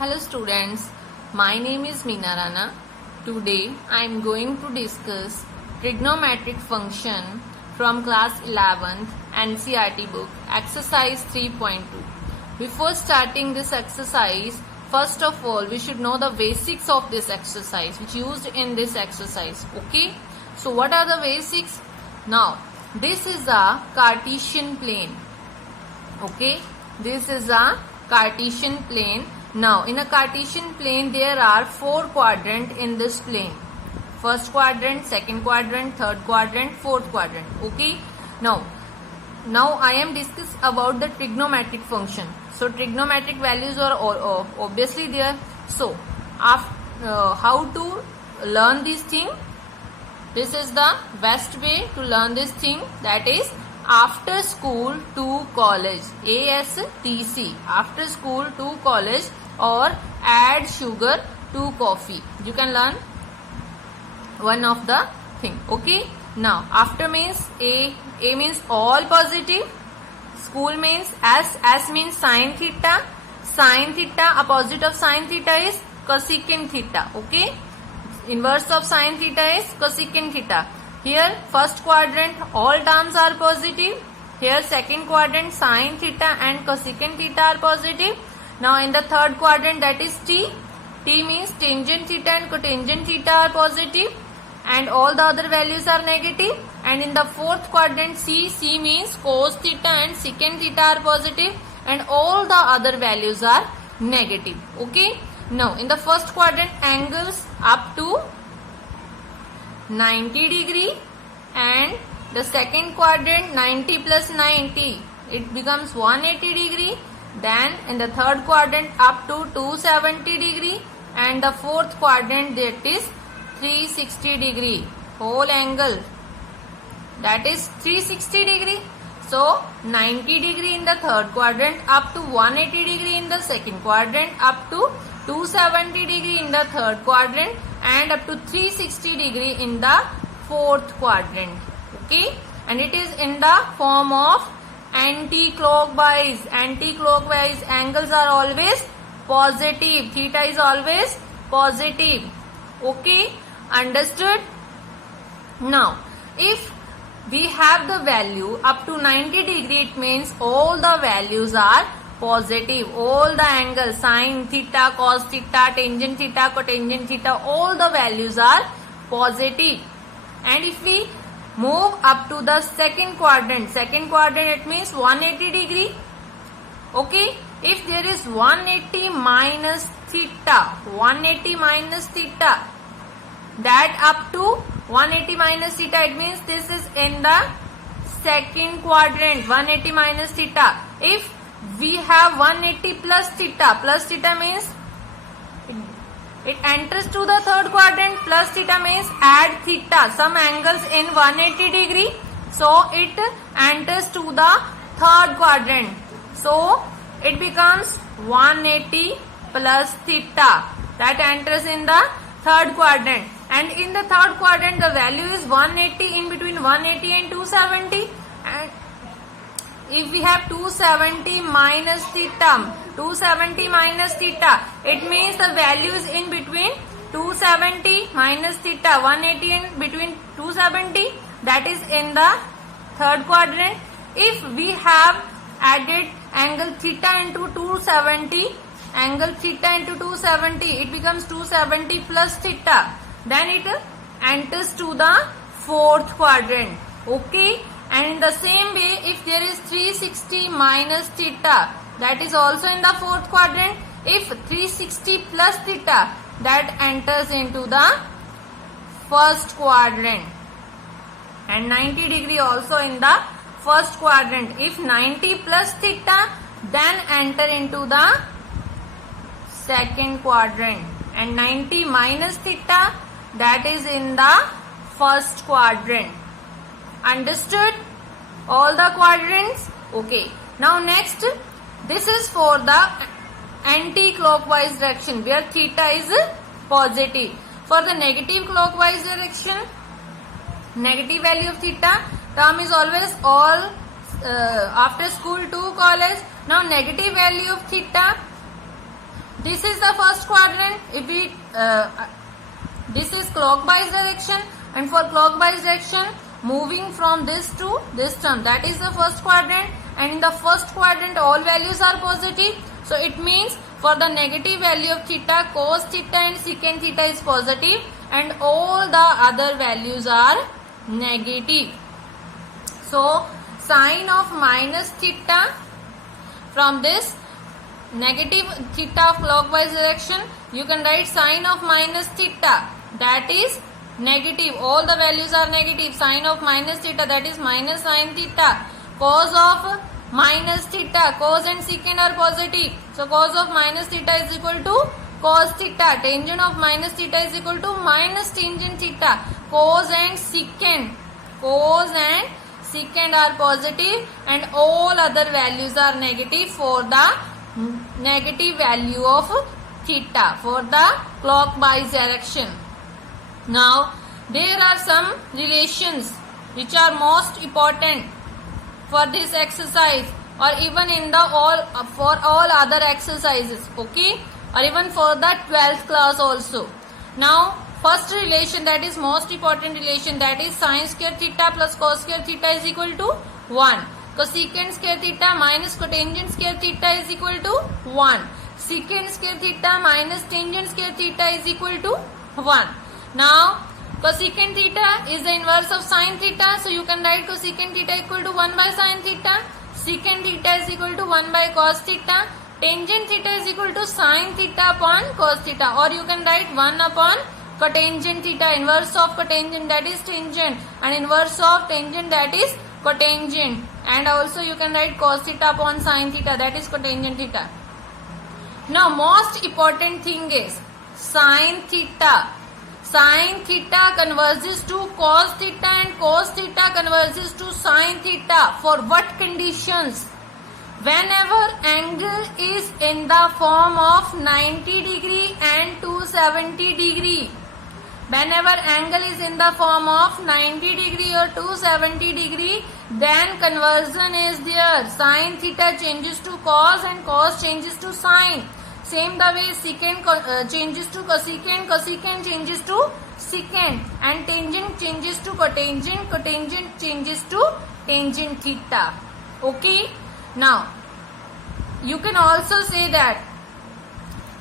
Hello students, my name is Meena Rana. Today I am going to discuss trigonometric function from class 11th NCERT book exercise 3.2. Before starting this exercise, first of all we should know the basics of this exercise which used in this exercise. Okay, so what are the basics? Now this is a Cartesian plane. Okay, this is a Cartesian plane. Now in a Cartesian plane there are 4 quadrants in this plane. First quadrant, second quadrant, third quadrant, fourth quadrant. Okay. Now I am discuss about the trigonometric function. So trigonometric values are obviously there. So how to learn this thing? This is the best way to learn this thing, that is after school to college, ASTC, after school to college, or add sugar to coffee. You can learn one of the thing. Okay. Now after means A means all positive, school means S means sin theta, opposite of sin theta is cosecant theta. Okay, inverse of sin theta is cosecant theta. Here first quadrant all terms are positive. Here second quadrant sin theta and cosecant theta are positive. Now in the third quadrant, that is T means tangent theta and cotangent theta are positive and all the other values are negative. And in the fourth quadrant C means cos theta and secant theta are positive and all the other values are negative. Okay. Now in the first quadrant, angles up to 90 degree, and the second quadrant 90 plus 90 it becomes 180 degree. Then in the third quadrant up to 270 degree, and the fourth quadrant that is 360 degree. Whole angle that is 360 degree. So 90 degree in the third quadrant, up to 180 degree in the second quadrant, up to 270 degree in the third quadrant, and up to 360 degree in the fourth quadrant. Okay, and it is in the form of anti-clockwise. Anti-clockwise angles are always positive. Theta is always positive. Okay, understood? Now if we have the value up to 90 degree, it means all the values are positive. All the angles, sin theta, cos theta, tangent theta, cotangent theta, all the values are positive. And if we move up to the second quadrant it means 180 degree. Okay, if there is 180 minus theta, that up to 180 minus theta, it means this is in the second quadrant. 180 minus theta. If we have 180 plus theta means it enters to the third quadrant. Plus theta means add theta, some angles in 180 degree. So it enters to the third quadrant. So it becomes 180 plus theta, that enters in the third quadrant. And in the third quadrant the value is 180, in between 180 and 270. And if we have 270 minus theta, it means the value is in between 270 minus theta, 180 in between 270, that is in the third quadrant. If we have added angle theta into 270, it becomes 270 plus theta, then it enters to the fourth quadrant. Okay. And in the same way, if there is 360 minus theta, that is also in the fourth quadrant. If 360 plus theta, that enters into the first quadrant. And 90 degree also in the first quadrant. If 90 plus theta, then enter into the second quadrant. And 90 minus theta, that is in the first quadrant. Understood all the quadrants? Okay. Now next, this is for the anti-clockwise direction where theta is positive. For the negative clockwise direction, negative value of theta, term is always all after school to college. Now negative value of theta, This is the first quadrant. If we this is clockwise direction, and for clockwise direction, moving from this to this term, that is the first quadrant. And in the first quadrant, all values are positive. So it means for the negative value of theta, cos theta and secant theta is positive, and all the other values are negative. So sine of minus theta, from this negative theta of clockwise direction, you can write sine of minus theta, that is negative. All the values are negative. Sine of minus theta, that is minus sine theta. Cos of minus theta, cos and secant are positive. So cos of minus theta is equal to cos theta. Tangent of minus theta is equal to minus tangent theta. Cos and secant are positive, and all other values are negative for the negative value of theta for the clockwise direction. Now there are some relations which are most important for this exercise, or even in the for all other exercises, okay, or even for the 12th class also. Now first relation, that is most important relation, that is sin square theta plus cos square theta is equal to 1. Cosecant square theta minus cotangent square theta is equal to 1. Secant square theta minus tangent square theta is equal to 1. Now cosecant theta is the inverse of sin theta, so you can write cosecant theta equal to 1 by sin theta. Secant theta is equal to 1 by cos theta. Tangent theta is equal to sin theta upon cos theta, or you can write 1 upon cotangent theta. Inverse of cotangent, that is tangent, and inverse of tangent, that is cotangent. And also you can write cos theta upon sin theta, that is cotangent theta. Now most important thing is sin theta. Sin theta converges to cos theta, and cos theta converges to sin theta. For what conditions? Whenever angle is in the form of 90 degree and 270 degree. Whenever angle is in the form of 90 degree or 270 degree, then conversion is there. Sin theta changes to cos and cos changes to sin. Same the way secant changes to cosecant, cosecant changes to secant, and tangent changes to cotangent, cotangent changes to tangent theta. Okay. Now you can also say that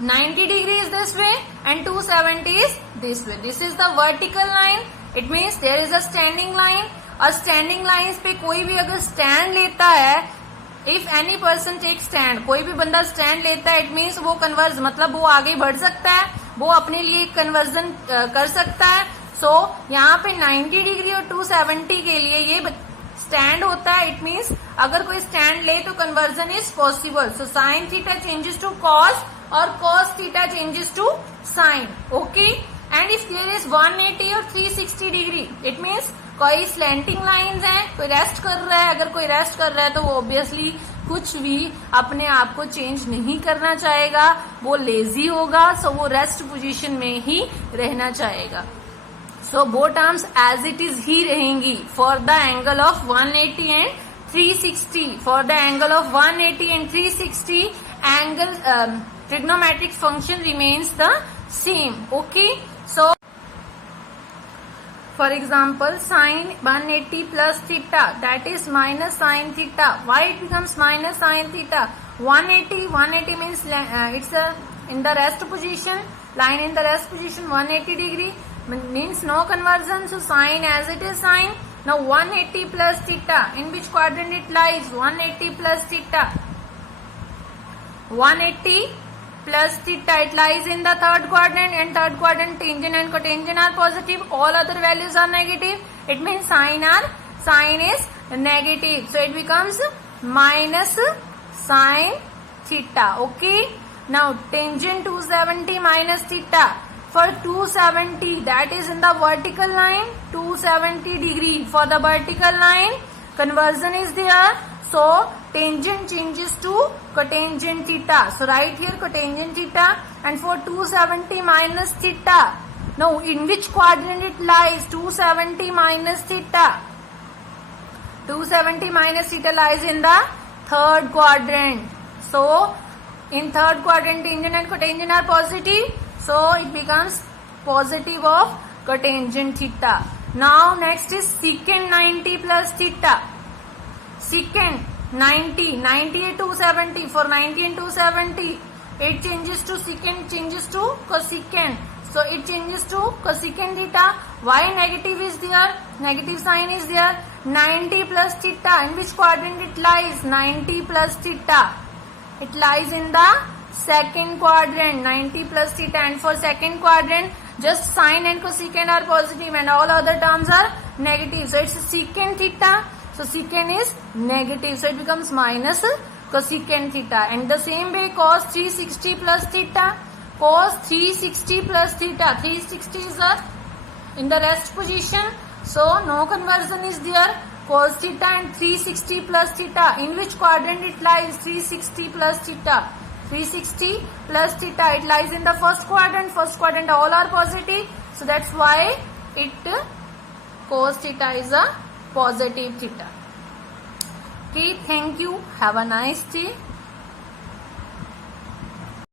90 degree is this way and 270 is this way. This is the vertical line. It means there is a standing line. और standing lines पे कोई भी अगर stand लेता है, if any person take stand, कोई भी बंदा स्टैंड लेता है, इट मीन्स वो कन्वर्ज, मतलब वो आगे बढ़ सकता है, वो अपने लिए कन्वर्जन कर सकता है. सो यहाँ पे 90 डिग्री और 270 के लिए ये स्टैंड होता है. इट मीन्स अगर कोई स्टैंड ले तो conversion is possible. So sine theta changes to cos और cos theta changes to sine. Okay. And if there is 180 और 360 डिग्री, इट मीन्स कोई स्लैंटिंग लाइंस हैं, कोई रेस्ट कर रहा है. अगर कोई रेस्ट कर रहा है तो वो ऑब्वियसली कुछ भी अपने आप को चेंज नहीं करना चाहेगा, वो लेजी होगा. सो वो रेस्ट पोजीशन में ही रहना चाहेगा. So both terms as it is ही रहेंगी for the angle of 180 and 360. For the angle of 180 and 360 angle trigonometric function remains the same. Okay. So for example, sin 180 plus theta, that is minus sin theta. Why it becomes minus sin theta? 180 means it's in the rest position, line in the rest position. 180 degree means no conversion, so sin as it is sin. Now 180 plus theta, in which quadrant it lies? 180 plus theta, 180 plus theta, it lies in the third quadrant, and third quadrant tangent and cotangent are positive, all other values are negative. It means sign is negative, so it becomes minus sin theta. Okay. Now tangent 270 minus theta. For 270, that is in the vertical line, 270 degree. For the vertical line, conversion is there. So tangent changes to cotangent theta. So write here cotangent theta. And for 270 minus theta, now in which quadrant it lies? 270 minus theta. 270 minus theta lies in the third quadrant. So In third quadrant, tangent and cotangent are positive, so it becomes positive of cotangent theta. Now next is secant 90 plus theta. Secant 90 and 270. For 90 and 270, it changes to secant, changes to cosecant. So it changes to cosecant theta. Why negative is there? Negative sign is there. 90 plus theta. In which quadrant it lies? 90 plus theta. It lies in the second quadrant. 90 plus theta. And for second quadrant, just sine and cosecant are positive and all other terms are negative. So it's secant theta. So secant is negative. So it becomes minus cosecant theta. And the same way cos 360 plus theta. Cos 360 plus theta. 360 is in the rest position. So no conversion is there. Cos theta and 360 plus theta. In which quadrant it lies? 360 plus theta. 360 plus theta. It lies in the first quadrant. First quadrant all are positive. So that's why it cos theta is a positive theta. Okay, thank you. Have a nice day.